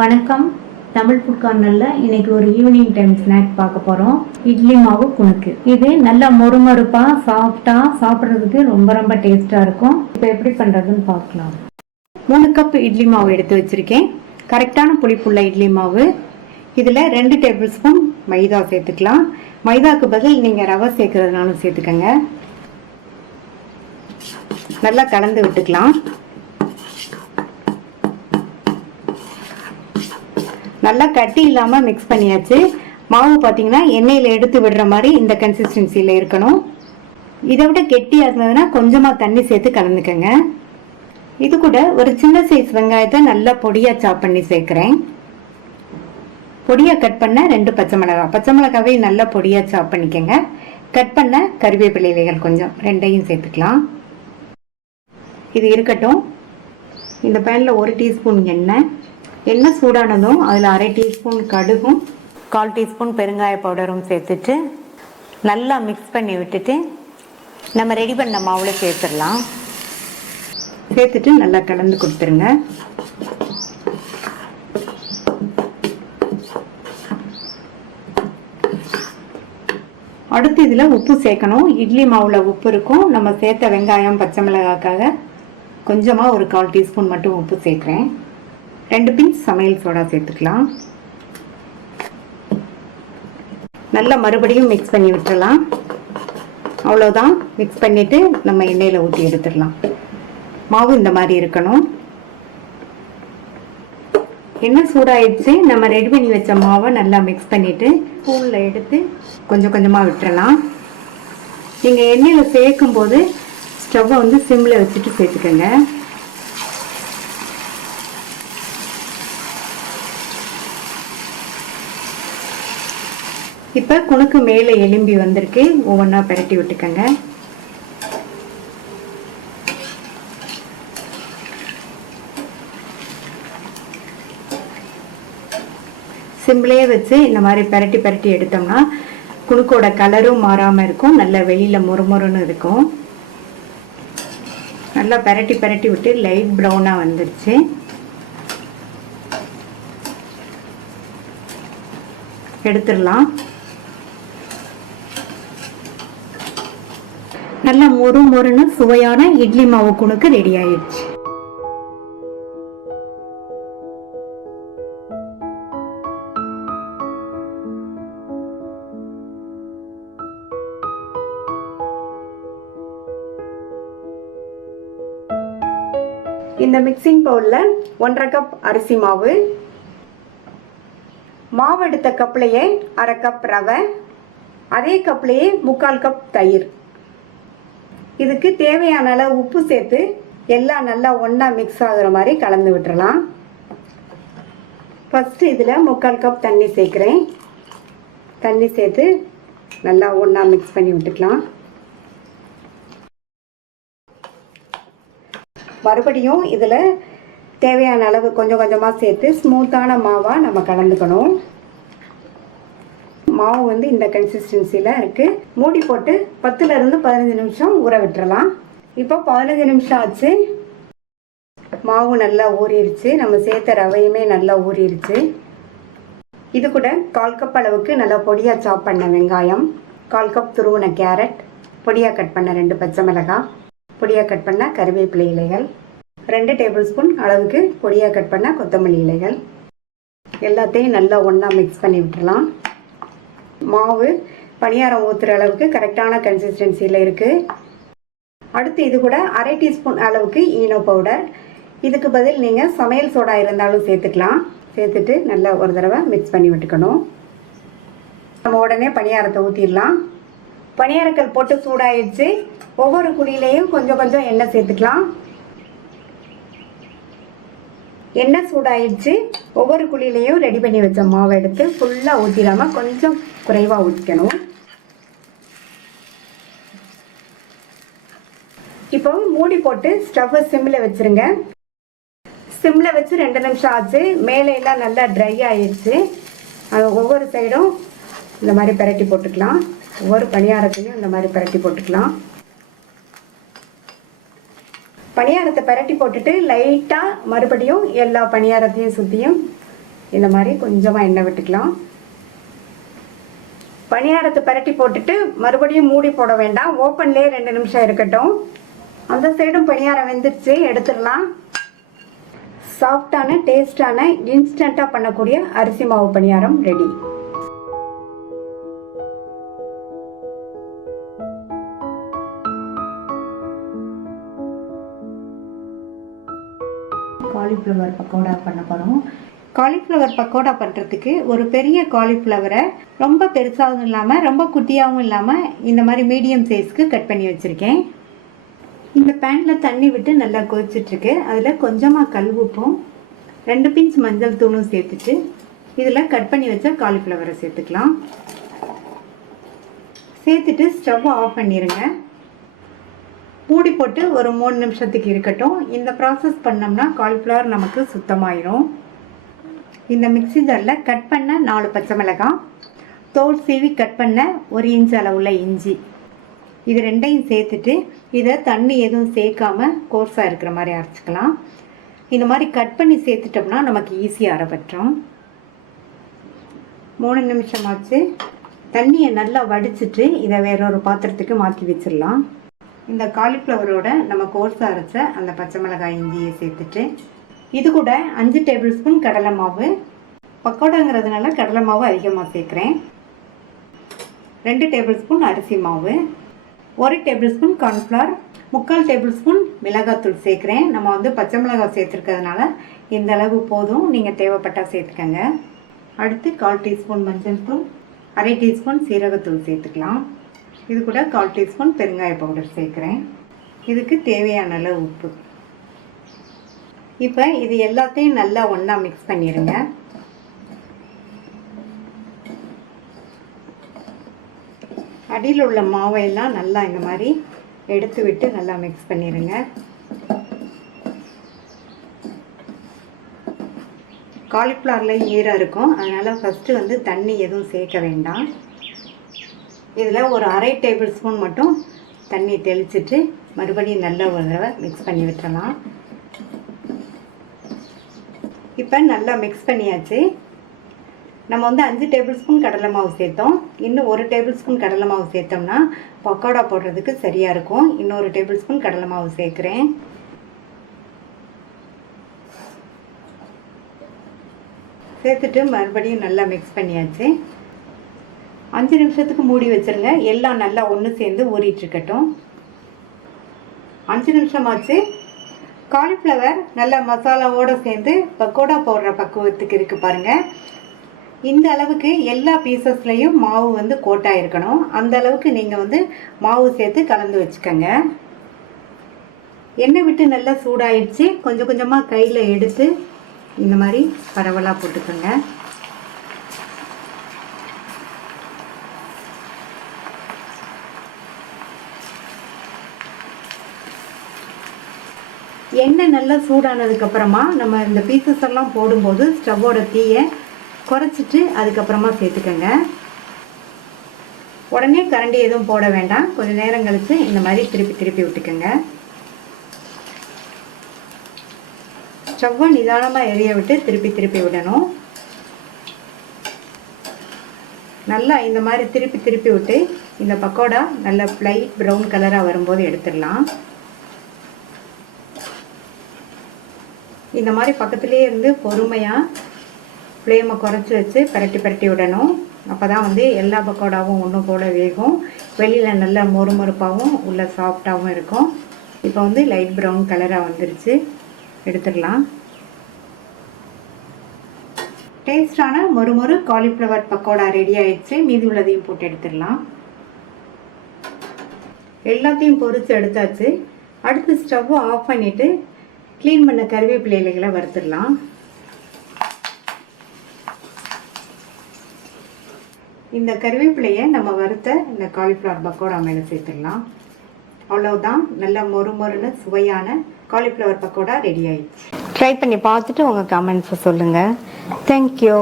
வணக்கம். தமிழ் ஃபுட் கார்னர்ல இன்னைக்கு ஒரு ஈவினிங் டைம் ஸ்நாக் பார்க்க போறோம். இட்லி மாவு குணுக்கு. இது நல்லா மொறுமொறுப்பா சாஃப்டா சாப்பிட்றதுக்கு ரொம்ப ரொம்ப டேஸ்டா இருக்கும். இப்போ எப்படி பண்றதுன்னு பார்க்கலாம். 3 கப் இட்லி மாவு எடுத்து வச்சிருக்கேன். கரெக்டான புளிப்புள்ள இட்லி மாவு. இதுல 2 டேபிள் ஸ்பூன் மைதா சேர்த்துக்கலாம். மைதாக்கு பதில் நீங்க ரவை சேர்க்கறதுனாலும் சேர்த்துக்கங்க. நல்லா கலந்து விட்டுக்கலாம். நல்லா கட்டி இல்லாம மிக்ஸ் பண்ணியாச்சு. மாவு பார்த்தீங்கன்னா எண்ணெயில எடுத்து விடுற மாதிரி இந்த கன்சிஸ்டன்சில இருக்கணும். இதை விட கெட்டியா இருந்ததுன்னா கொஞ்சமா தண்ணி சேர்த்து கலந்துக்கங்க. இது கூட ஒரு சின்ன சைஸ் வெங்காயத்தை நல்லா பொடியா சாப் பண்ணி சேர்க்கிறேன். பொடியா கட் பண்ண 2 பச்சை மிளகாய். பச்சை மிளகாவே நல்லா பொடியா சாப் பண்ணிக்கங்க. கட் பண்ண கறிவேப்பிலை இலைகள் கொஞ்சம், 2ஐயும் சேர்த்துக்கலாம். இது இருக்கட்டும். இந்த பேன்ல 1 டீஸ்பூன் எண்ணெய் சூடானதும் அதில் 1/2 டீஸ்பூன் கடுகும் 1/4 டீஸ்பூன் பெருங்காய பவுடரும் சேர்த்துட்டு நல்லா மிக்ஸ் பண்ணி விட்டுட்டு நம்ம ரெடி பண்ண மாவுல சேர்த்துடலாம். சேர்த்துட்டு நல்லா கலந்து கொடுத்துருங்க. அடுத்து இதில் உப்பு சேர்க்கணும். இட்லி மாவுல உப்பு இருக்கும். நம்ம சேர்த்த வெங்காயம் பச்சை மிளகாய்க்காக கொஞ்சமாக ஒரு 1/4 டீஸ்பூன் மட்டும் உப்பு சேர்க்குறேன். 2 பிஞ்ச் சமையல் சோடா சேர்த்துக்கலாம். நல்லா மறுபடியும் மிக்ஸ் பண்ணி விட்டுறலாம். அவ்வளோதான். மிக்ஸ் பண்ணிட்டு நம்ம எண்ணெயில் ஊற்றி எடுத்துடலாம். மாவு இந்த மாதிரி இருக்கணும். எண்ணெய் சூடாயிடுச்சு. நம்ம ரெடி பண்ணி வச்ச மாவை நல்லா மிக்ஸ் பண்ணிட்டு ஸ்பூனில் எடுத்து கொஞ்சம் கொஞ்சமாக விட்டுறலாம். நீங்கள் எண்ணெயில் சேர்க்கும் போது ஸ்டவ்வை சிம்மில் வச்சுட்டு சேர்த்துக்கோங்க. இப்போ குணுக்கு மேலே எலும்பி வந்திருக்கு. ஒவ்வொன்றா பெரட்டி விட்டுக்கங்க. சிம்பிளே வச்சு இந்த மாதிரி பெரட்டி பெரட்டி எடுத்தோம்னா குணுக்கோட கலரும் மாறாமல் இருக்கும். நல்ல வெளியில் மொறுமொறுன்னு இருக்கும். நல்லா பெரட்டி பெரட்டி விட்டு லைட் ப்ரௌனாக வந்துருச்சு. எடுத்துடலாம். நல்லா மொறு மொறுன்னு சுவையான இட்லி மாவு குணுக்கு ரெடி ஆயிடுச்சு. இந்த மிக்சிங் பவுல்ல 1/2 கப் அரிசி மாவு, மாவு எடுத்த கப்லயே 1/2 கப் ரவை, அதே கப்லயே 3/4 கப் தயிர். இதுக்கு தேவையான அளவு உப்பு சேர்த்து எல்லாம் நல்லா ஒன்றா மிக்ஸ் ஆகுற மாதிரி கலந்து விட்டுறலாம். ஃபஸ்ட்டு இதில் 3/4 கப் தண்ணி சேர்க்குறேன். தண்ணி சேர்த்து நல்லா ஒன்றா மிக்ஸ் பண்ணி விட்டுக்கலாம். மறுபடியும் இதில் தேவையான அளவு கொஞ்சம் கொஞ்சமாக சேர்த்து ஸ்மூத்தான மாவாக நம்ம கலந்துக்கணும். மாவு இந்த கன்சிஸ்டன்சியில் இருக்குது. மூடி போட்டு 10லேருந்து 15 நிமிஷம் ஊற விட்டுறலாம். இப்போ 15 நிமிஷம் ஆச்சு. மாவு நல்லா ஊறிடுச்சு. நம்ம சேர்த்த ரவையுமே நல்லா ஊறிடுச்சு. இது கூட 1/4 கப் அளவுக்கு நல்லா பொடியாக சாப் பண்ண வெங்காயம், 1/4 கப் துருவின கேரட், பொடியாக கட் பண்ண 2 பச்சை மிளகாய், பொடியாக கட் பண்ண கறிவேப்பிலை இலைகள், 2 டேபிள் ஸ்பூன் அளவுக்கு பொடியாக கட் பண்ண கொத்தமல்லி இலைகள், எல்லாத்தையும் நல்லா ஒன்றா மிக்ஸ் பண்ணி விட்டுறலாம். மாவு பணியாரம் ஊற்றுற அளவுக்கு கரெக்டான கன்சிஸ்டன்சியில் இருக்குது. அடுத்து இது கூட 1/2 டீஸ்பூன் அளவுக்கு ஈனோ பவுடர். இதுக்கு பதில் நீங்கள் சமையல் சோடா இருந்தாலும் சேர்த்துக்கலாம். சேர்த்துட்டு நல்லா ஒரு தடவை மிக்ஸ் பண்ணி விட்டுக்கணும். நம்ம உடனே பணியாரத்தை ஊற்றிடலாம். பணியாரக்கல் போட்டு சூடாயிடுச்சு. ஒவ்வொரு குழியிலையும் கொஞ்சம் கொஞ்சம் எண்ணெய் சேர்த்துக்கலாம். எண்ணெய் சூடாயிடுச்சு. ஒவ்வொரு குழியிலையும் ரெடி பண்ணி வச்ச மாவை எடுத்து ஃபுல்லாக ஊற்றிடாமல் கொஞ்சம் குறைவாக ஊற்றிக்கணும். இப்போ மூடி போட்டு ஸ்டவ்வை சிம்மில் வச்சுருங்க. சிம்மில் வச்சு 2 நிமிஷம் ஆச்சு. மேலே எல்லாம் நல்லா ட்ரை ஆயிடுச்சு. ஒவ்வொரு சைடும் இந்த மாதிரி பெரட்டி போட்டுக்கலாம். ஒவ்வொரு பணியாரத்தையும் இந்த மாதிரி பெரட்டி போட்டுக்கலாம். பணியாரத்தை பரட்டி போட்டுட்டு லைட்டாக மறுபடியும் எல்லா பணியாரத்தையும் சுற்றியும் இந்த மாதிரி கொஞ்சமாக எண்ணெய் விட்டுக்கலாம். பணியாரத்தை பரட்டி போட்டுட்டு மறுபடியும் மூடி போட வேண்டாம், ஓப்பன்லேயே 2 நிமிஷம் இருக்கட்டும். அந்த சைடும் பணியாரம் வெந்துருச்சு, எடுத்துடலாம். சாஃப்டான டேஸ்டான இன்ஸ்டண்ட்டாக பண்ணக்கூடிய அரிசி மாவு பணியாரம் ரெடி. காலிஃப்ளவர் பக்கோடா பண்ண போகிறோம். காலிஃப்ளவர் பக்கோடா பண்ணுறதுக்கு ஒரு பெரிய காலிஃப்ளவரை ரொம்ப பெருசாகவும் இல்லாமல் ரொம்ப குட்டியாகவும் இல்லாமல் இந்த மாதிரி மீடியம் சைஸ்க்கு கட் பண்ணி வச்சுருக்கேன். இந்த பேனில் தண்ணி விட்டு நல்லா கொதிச்சிட்ருக்கு. அதில் கொஞ்சமாக கல் உப்பும் 2 பிஞ்ச் மஞ்சள் தூளும் சேர்த்துட்டு இதில் கட் பண்ணி வச்ச காலிஃப்ளவரை சேர்த்துக்கலாம். சேர்த்துட்டு ஸ்டவ் ஆஃப் பண்ணிடுங்க. மூடி போட்டு ஒரு 3 நிமிஷத்துக்கு இருக்கட்டும். இந்த ப்ராசஸ் பண்ணோம்னா காலிஃப்ளவர் நமக்கு சுத்தமாயிரும். இந்த மிக்ஸி ஜாரில் கட் பண்ண 4 பச்சை மிளகாய், தோல் சீவி கட் பண்ண 1 இன்ச் அளவுள்ள இஞ்சி, இது 2ஐயும் சேர்த்துட்டு இதை தண்ணி எதுவும் சேர்க்காம கோர்ஸாக இருக்கிற மாதிரி அரைச்சிக்கலாம். இந்த மாதிரி கட் பண்ணி சேர்த்துட்டோம்னா நமக்கு ஈஸியாக அரைப்பற்றும். 3 நிமிஷம் ஆச்சு. தண்ணியை நல்லா வடிச்சிட்டு இதை வேறொரு பாத்திரத்துக்கு மாற்றி வச்சிடலாம். இந்த காலிஃப்ளவரோட நம்ம கோர்ஸாக அரைச்ச அந்த பச்சை மிளகாய் இஞ்சியை சேர்த்துட்டு இது கூட 5 டேபிள் ஸ்பூன் கடலை மாவு, பக்கோடாங்கிறதுனால கடலை மாவு அதிகமாக சேர்க்குறேன். 2 டேபிள் ஸ்பூன் அரிசி மாவு, 1 table spoon cornflour, 3/4 table spoon மிளகாத்தூள் சேர்க்குறேன். நம்ம வந்து பச்சை மிளகாய் சேர்த்துருக்கிறதுனால இந்த அளவு போதும், நீங்கள் தேவைப்பட்டால் சேர்த்துக்கங்க. அடுத்து 1/4 டீஸ்பூன் மஞ்சள் தூள், 1/2 டீஸ்பூன் சீரகத்தூள் சேர்த்துக்கலாம். இது கூட 1/4 டீஸ்பூன் பெருங்காய பவுடர் சேர்க்குறேன். இதுக்கு தேவையான அளவு உப்பு. இப்போ இது எல்லாத்தையும் நல்லா ஒன்றா மிக்ஸ் பண்ணிடுங்க. அடியில் உள்ள மாவையெல்லாம் நல்லா இந்த மாதிரி எடுத்து விட்டு நல்லா மிக்ஸ் பண்ணிடுங்க. காலிஃப்ளவரில் ஈரம் இருக்கும், அதனால் ஃபஸ்ட்டு வந்து தண்ணி எதுவும் சேர்க்க வேண்டாம். இதில் ஒரு 1/2 டேபிள் ஸ்பூன் மட்டும் தண்ணி தெளிச்சிட்டு மறுபடியும் நல்லா ஒரு தடவை மிக்ஸ் பண்ணி விட்டுறலாம். இப்போ நல்லா மிக்ஸ் பண்ணியாச்சு. நம்ம வந்து 5 டேபிள் ஸ்பூன் கடலை மாவு சேர்த்தோம். இன்னும் 1 டேபிள் ஸ்பூன் கடலை மாவு சேர்த்தோம்னா பக்கோடா போடுறதுக்கு சரியாக இருக்கும். இன்னொரு டேபிள் ஸ்பூன் கடலை மாவு சேர்க்குறேன். சேர்த்துட்டு மறுபடியும் நல்லா மிக்ஸ் பண்ணியாச்சு. 5 நிமிஷத்துக்கு மூடி வச்சுருங்க. எல்லாம் நல்லா ஒன்று சேர்ந்து ஊறிட்டுருக்கட்டும். 5 நிமிஷம் ஆச்சு. காலிஃப்ளவர் நல்லா மசாலாவோடு சேர்ந்து பக்கோடா போடுற பக்குவத்துக்கு இருக்குது பாருங்கள். இந்த அளவுக்கு எல்லா பீசஸ்லையும் மாவு வந்து கோட்டாக இருக்கணும். அந்த அளவுக்கு நீங்கள் வந்து மாவு சேர்த்து கலந்து வச்சுக்கோங்க. எண்ணெய் விட்டு நல்லா சூடாயிடுச்சு. கொஞ்சம் கொஞ்சமாக கையில் எடுத்து இந்த மாதிரி பரவலாக போட்டுக்கோங்க. எண்ணெய் நல்லா சூடானதுக்கப்புறமா நம்ம இந்த பீசஸ் எல்லாம் போடும்போது ஸ்டவ்வோட தீயை குறைச்சிட்டு அதுக்கப்புறமா சேர்த்துக்கோங்க. உடனே கரண்டி எதுவும் போட வேண்டாம். கொஞ்சம் நேரம் கழித்து இந்த மாதிரி திருப்பி திருப்பி விட்டுக்கோங்க. ஸ்டவ்வை நிதானமாக எரிய விட்டு திருப்பி திருப்பி விடணும். நல்லா இந்த மாதிரி திருப்பி திருப்பி விட்டு இந்த பக்கோடா நல்லா லைட் ப்ரௌன் கலராக வரும்போது எடுத்துடலாம். இந்த மாதிரி பக்கத்துலேயே இருந்து பொறுமையாக ஃப்ளேமை குறைச்சி வச்சு பரட்டி பரட்டி விடணும். அப்போ தான் வந்து எல்லா பக்கோடாவும் ஒன்று போல் வேகும். வெளியில் நல்லா மொறுமொறுப்பாகவும் உள்ள சாஃப்டாகவும் இருக்கும். இப்போ வந்து லைட் ப்ரௌன் கலராக வந்துருச்சு, எடுத்துடலாம். டேஸ்டான மொறுமொறு காலிஃப்ளவர் பக்கோடா ரெடி ஆயிடுச்சு. மீதி உள்ளதையும் போட்டு எடுத்துடலாம். எல்லாத்தையும் பொரித்து எடுத்தாச்சு. அடுத்து ஸ்டவ்வை ஆஃப் பண்ணிவிட்டு க்ளீன் பண்ண கருவேப்பிலை இலைகளை வறுத்துடலாம். இந்த கருவேப்பிலையை நம்ம வறுத்த இந்த காலிஃப்ளவர் பக்கோடா மேலே சேர்த்துடலாம். அவ்வளவுதான், நல்ல மொறுமொறுன்னு சுவையான காலிஃப்ளவர் பக்கோடா ரெடி ஆயிடுச்சு. ட்ரை பண்ணி பார்த்துட்டு உங்கள் கமெண்ட்ஸை சொல்லுங்கள். தேங்க்யூ.